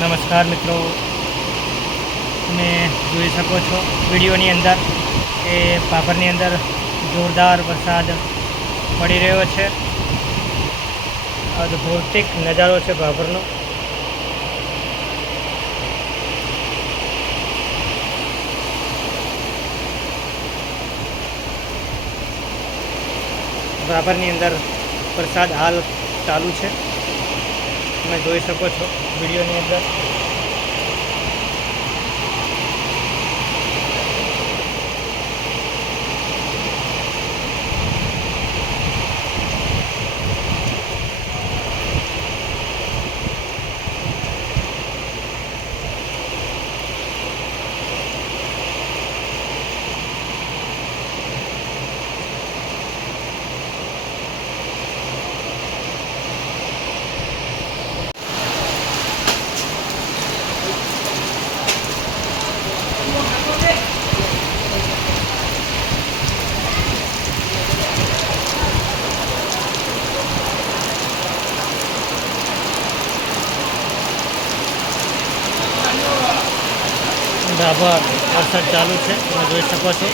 નમસ્કાર મિત્રો. તમે જોઈ શકો છો વિડીયોની અંદર કે પાપરની અંદર જોરદાર વરસાદ પડી રહ્યો છે. અદ્ભુતિક નજારો છે ભાભરનો ભાભરની અંદર વરસાદ હાલ ચાલુ છે. તમે જોઈ શકો છો વિડીયોની અંદર. ડાભર વરસાદ ચાલુ છે તમે જોઈ શકો છો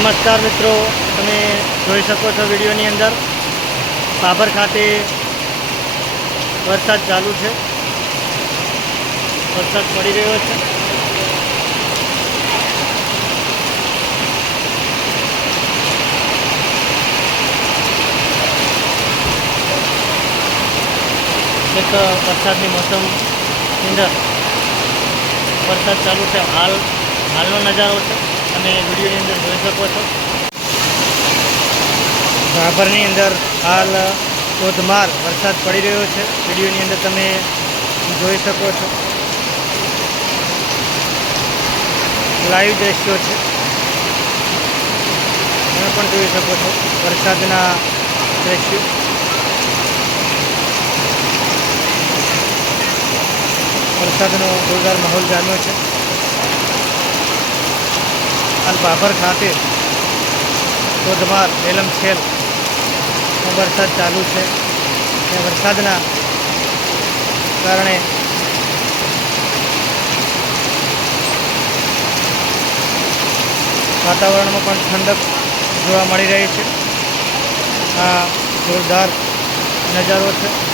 નમસ્કાર મિત્રો, તમે જોઈ શકો છો વિડીયોની અંદર. બાબર ખાતે વરસાદ ચાલુ છે. વરસાદ પડી રહ્યો છે. એક વરસાદની મોસમની અંદર વરસાદ ચાલુ છે. હાલ, હાલનો નજારો છે. તમે વિડીયોની અંદર જોઈ શકો છો. ભાભરની અંદર હાલ ધોધમાર વરસાદ પડી રહ્યો છે. વિડીયોની અંદર તમે જોઈ શકો છો. લાઈવ દ્રશ્યો છે. તમે પણ જોઈ શકો છો વરસાદના દ્રશ્યો. વરસાદનો જોરદાર માહોલ જામ્યો છે. અને બાબર ખાતે ધોધમાર રેલમ છેલ વરસાદ ચાલુ છે. અને વરસાદના કારણે વાતાવરણમાં પણ ઠંડક જોવા મળી રહી છે. આ જોરદાર નજારો છે.